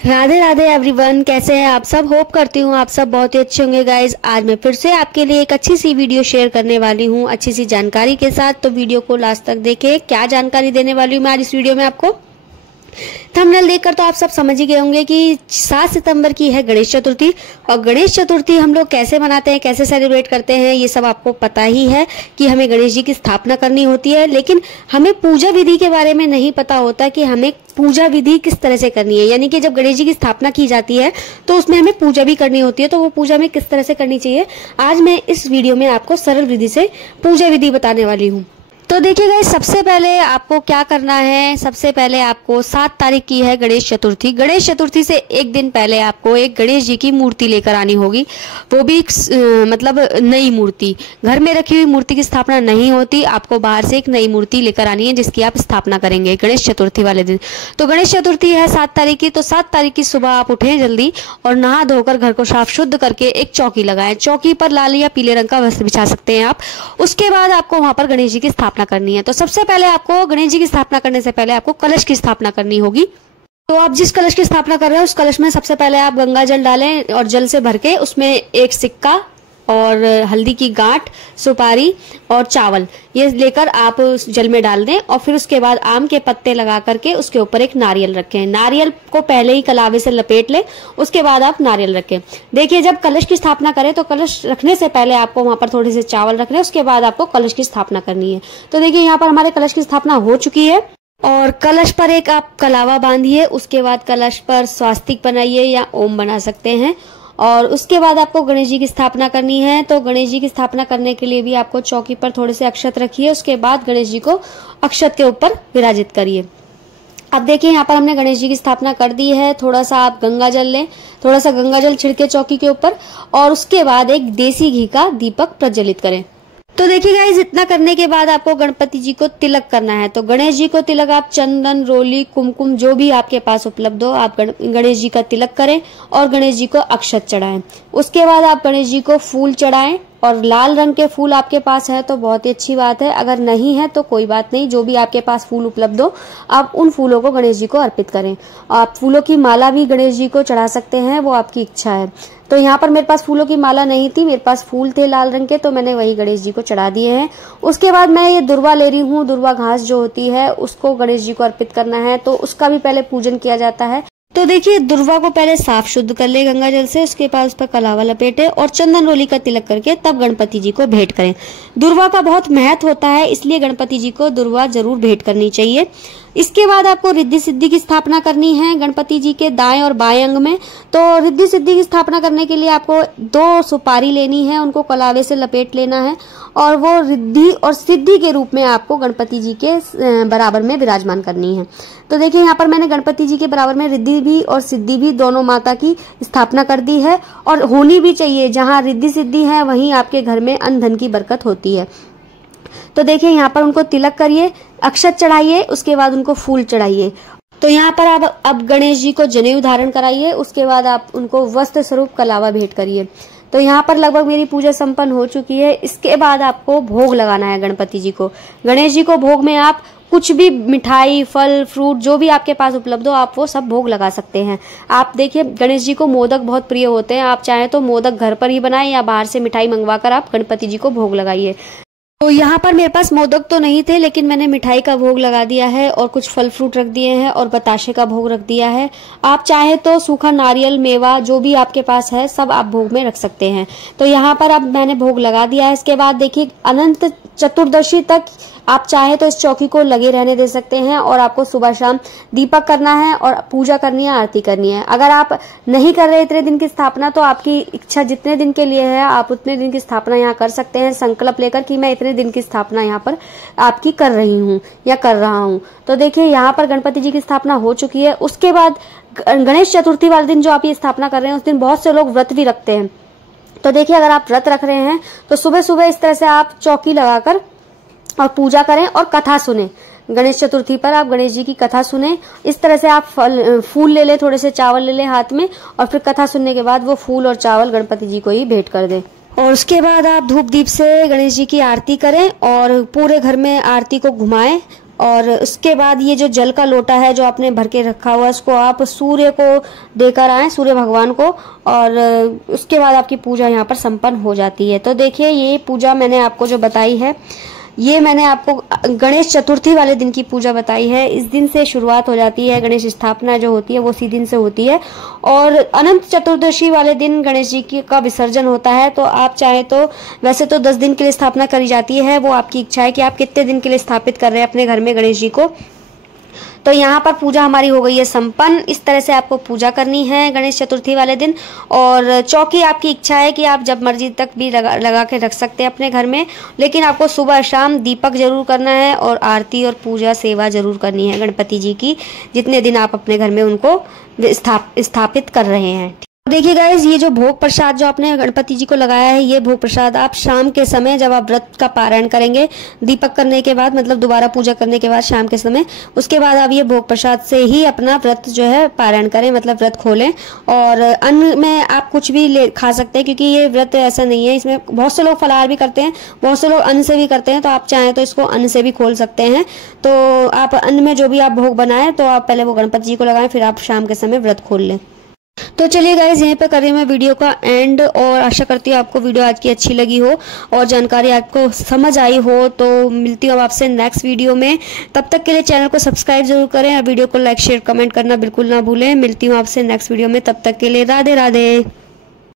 Radhe Radhe everyone, कैसे हैं आप सब। होप करती हूँ आप सब बहुत ही अच्छे होंगे गाइज। आज मैं फिर से आपके लिए एक अच्छी सी वीडियो शेयर करने वाली हूँ, अच्छी सी जानकारी के साथ। तो वीडियो को लास्ट तक देखें। क्या जानकारी देने वाली हूँ मैं आज इस वीडियो में आपको। थंबनेल देखकर तो आप सब समझ ही गए होंगे कि 7 सितंबर की है गणेश चतुर्थी। और गणेश चतुर्थी हम लोग कैसे मनाते हैं, कैसे सेलिब्रेट करते हैं, ये सब आपको पता ही है कि हमें गणेश जी की स्थापना करनी होती है। लेकिन हमें पूजा विधि के बारे में नहीं पता होता कि हमें पूजा विधि किस तरह से करनी है। यानी कि जब गणेश जी की स्थापना की जाती है तो उसमें हमें पूजा भी करनी होती है। तो वो पूजा में किस तरह से करनी चाहिए, आज मैं इस वीडियो में आपको सरल विधि से पूजा विधि बताने वाली हूँ। तो देखिएगा, सबसे पहले आपको क्या करना है। सबसे पहले आपको 7 तारीख की है गणेश चतुर्थी। गणेश चतुर्थी से एक दिन पहले आपको एक गणेश जी की मूर्ति लेकर आनी होगी। वो भी मतलब नई मूर्ति, घर में रखी हुई मूर्ति की स्थापना नहीं होती। आपको बाहर से एक नई मूर्ति लेकर आनी है जिसकी आप स्थापना करेंगे गणेश चतुर्थी वाले दिन। तो गणेश चतुर्थी है 7 तारीख की। तो 7 तारीख की सुबह आप उठें जल्दी और नहा धोकर घर को साफ शुद्ध करके एक चौकी लगाएं। चौकी पर लाल या पीले रंग का वस्त्र बिछा सकते हैं आप। उसके बाद आपको वहां पर गणेश जी की स्थापना करनी है। तो सबसे पहले आपको गणेश जी की स्थापना करने से पहले आपको कलश की स्थापना करनी होगी। तो आप जिस कलश की स्थापना कर रहे हैं उस कलश में सबसे पहले आप गंगा जल डालें और जल से भर के उसमें एक सिक्का और हल्दी की गांठ, सुपारी और चावल ये लेकर आप उस जल में डाल दें। और फिर उसके बाद आम के पत्ते लगा करके उसके ऊपर एक नारियल रखें। नारियल को पहले ही कलावे से लपेट लें, उसके बाद आप नारियल रखें। देखिए, जब कलश की स्थापना करें तो कलश रखने से पहले आपको वहां पर थोड़े से चावल रखने, उसके बाद आपको कलश की स्थापना करनी है। तो देखिए, यहाँ पर हमारे कलश की स्थापना हो चुकी है। और कलश पर एक आप कलावा बांधिए। उसके बाद कलश पर स्वास्तिक बनाइए या ओम बना सकते हैं। और उसके बाद आपको गणेश जी की स्थापना करनी है। तो गणेश जी की स्थापना करने के लिए भी आपको चौकी पर थोड़े से अक्षत रखिए। उसके बाद गणेश जी को अक्षत के ऊपर विराजित करिए। अब देखिए, यहाँ पर हमने गणेश जी की स्थापना कर दी है। थोड़ा सा आप गंगा जल लें, थोड़ा सा गंगा जल छिड़के चौकी के ऊपर और उसके बाद एक देसी घी का दीपक प्रज्वलित करें। तो देखिए गाइस, इतना करने के बाद आपको गणपति जी को तिलक करना है। तो गणेश जी को तिलक आप चंदन, रोली, कुमकुम जो भी आपके पास उपलब्ध हो, आप गणेश जी का तिलक करें और गणेश जी को अक्षत चढ़ाएं। उसके बाद आप गणेश जी को फूल चढ़ाएं। और लाल रंग के फूल आपके पास है तो बहुत ही अच्छी बात है, अगर नहीं है तो कोई बात नहीं। जो भी आपके पास फूल उपलब्ध हो आप उन फूलों को गणेश जी को अर्पित करें। आप फूलों की माला भी गणेश जी को चढ़ा सकते हैं, वो आपकी इच्छा है। तो यहाँ पर मेरे पास फूलों की माला नहीं थी, मेरे पास फूल थे लाल रंग के, तो मैंने वही गणेश जी को चढ़ा दिए हैं। उसके बाद मैं ये दुर्वा ले रही हूँ। दुर्वा घास जो होती है उसको गणेश जी को अर्पित करना है, तो उसका भी पहले पूजन किया जाता है। तो देखिए, दुर्वा को पहले साफ शुद्ध कर ले गंगा जल से। उसके बाद उस पर कलावा लपेटे और चंदन रोली का तिलक करके तब गणपति जी को भेंट करें। दुर्वा का बहुत महत्व होता है, इसलिए गणपति जी को दुर्वा जरूर भेंट करनी चाहिए। इसके बाद आपको रिद्धि सिद्धि की स्थापना करनी है गणपति जी के दाएं और बाएं अंग में। तो रिद्धि सिद्धि की स्थापना करने के लिए आपको 2 सुपारी लेनी है, उनको कलावे से लपेट लेना है और वो रिद्धि और सिद्धि के रूप में आपको गणपति जी के बराबर में विराजमान करनी है। तो देखिए, यहाँ पर मैंने गणपति जी के बराबर में रिद्धि भी और सिद्धि भी दोनों माता की स्थापना कर दी है। और होनी भी चाहिए, जहाँ रिद्धि सिद्धि है वहीं आपके घर में अन्न धन की बरकत होती है। तो देखिए, यहाँ पर उनको तिलक करिए, अक्षत चढ़ाइए, उसके बाद उनको फूल चढ़ाइए। तो यहाँ पर आप अब गणेश जी को जनेऊ धारण कराइए। उसके बाद आप उनको वस्त्र स्वरूप कलावा भेंट करिए। तो यहाँ पर लगभग मेरी पूजा संपन्न हो चुकी है। इसके बाद आपको भोग लगाना है गणपति जी को। गणेश जी को भोग में आप कुछ भी मिठाई, फल, फ्रूट जो भी आपके पास उपलब्ध हो आप वो सब भोग लगा सकते हैं। आप देखिए, गणेश जी को मोदक बहुत प्रिय होते हैं। आप चाहें तो मोदक घर पर ही बनाएं या बाहर से मिठाई मंगवाकर आप गणपति जी को भोग लगाइए। तो यहाँ पर मेरे पास मोदक तो नहीं थे, लेकिन मैंने मिठाई का भोग लगा दिया है और कुछ फल फ्रूट रख दिए हैं और बताशे का भोग रख दिया है। आप चाहे तो सूखा नारियल, मेवा जो भी आपके पास है सब आप भोग में रख सकते हैं। तो यहाँ पर अब मैंने भोग लगा दिया है। इसके बाद देखिए, अनंत चतुर्दशी तक आप चाहे तो इस चौकी को लगे रहने दे सकते हैं और आपको सुबह शाम दीपक करना है और पूजा करनी है, आरती करनी है। अगर आप नहीं कर रहे इतने दिन की स्थापना तो आपकी इच्छा जितने दिन के लिए है आप उतने दिन की स्थापना यहाँ कर सकते हैं, संकल्प लेकर कि मैं इतने दिन की स्थापना यहाँ पर आपकी कर रही हूँ या कर रहा हूँ। तो देखिए, यहाँ पर गणपति जी की स्थापना हो चुकी है। उसके बाद गणेश चतुर्थी वाले दिन जो आप ये स्थापना कर रहे हैं उस दिन बहुत से लोग व्रत भी रखते हैं। तो देखिए, अगर आप व्रत रख रहे हैं तो सुबह सुबह इस तरह से आप चौकी लगाकर और पूजा करें और कथा सुने। गणेश चतुर्थी पर आप गणेश जी की कथा सुने। इस तरह से आप फूल ले ले, थोड़े से चावल ले ले हाथ में और फिर कथा सुनने के बाद वो फूल और चावल गणपति जी को ही भेंट कर दें। और उसके बाद आप धूप दीप से गणेश जी की आरती करें और पूरे घर में आरती को घुमाएं और उसके बाद ये जो जल का लोटा है जो आपने भर के रखा हुआ है, इसको आप सूर्य को देकर आए, सूर्य भगवान को, और उसके बाद आपकी पूजा यहाँ पर संपन्न हो जाती है। तो देखिए ये पूजा मैंने आपको जो बताई है, ये मैंने आपको गणेश चतुर्थी वाले दिन की पूजा बताई है। इस दिन से शुरुआत हो जाती है, गणेश स्थापना जो होती है वो इसी दिन से होती है, और अनंत चतुर्दशी वाले दिन गणेश जी का विसर्जन होता है। तो आप चाहे तो वैसे तो 10 दिन के लिए स्थापना करी जाती है, वो आपकी इच्छा है कि आप कितने दिन के लिए स्थापित कर रहे हैं अपने घर में गणेश जी को। तो यहाँ पर पूजा हमारी हो गई है संपन्न। इस तरह से आपको पूजा करनी है गणेश चतुर्थी वाले दिन। और चौकी आपकी इच्छा है कि आप जब मर्जी तक भी लगा के रख सकते हैं अपने घर में, लेकिन आपको सुबह शाम दीपक जरूर करना है और आरती और पूजा सेवा जरूर करनी है गणपति जी की, जितने दिन आप अपने घर में उनको स्थापित कर रहे हैं। देखिए गाइज, ये जो भोग प्रसाद जो आपने गणपति जी को लगाया है, ये भोग प्रसाद आप शाम के समय जब आप व्रत का पारायण करेंगे, दीपक करने के बाद, मतलब दोबारा पूजा करने के बाद शाम के समय, उसके बाद आप ये भोग प्रसाद से ही अपना व्रत जो है पारायण करें, मतलब व्रत खोलें। और अन्न में आप कुछ भी खा सकते हैं, क्योंकि ये व्रत ऐसा नहीं है, इसमें बहुत से लोग फलाहार भी करते हैं, बहुत से लोग अन्न से भी करते हैं। तो आप चाहें तो इसको अन्न से भी खोल सकते हैं। तो आप अन्न में जो भी आप भोग बनाएं, तो आप पहले वो गणपति जी को लगाएं, फिर आप शाम के समय व्रत खोल लें। तो चलिए गाइज, यहीं पे कर रही हूँ मैं वीडियो का एंड, और आशा करती हूँ आपको वीडियो आज की अच्छी लगी हो और जानकारी आपको समझ आई हो। तो मिलती हूँ आपसे नेक्स्ट वीडियो में। तब तक के लिए चैनल को सब्सक्राइब जरूर करें और वीडियो को लाइक शेयर कमेंट करना बिल्कुल ना भूलें। मिलती हूँ आपसे नेक्स्ट वीडियो में, तब तक के लिए राधे राधे।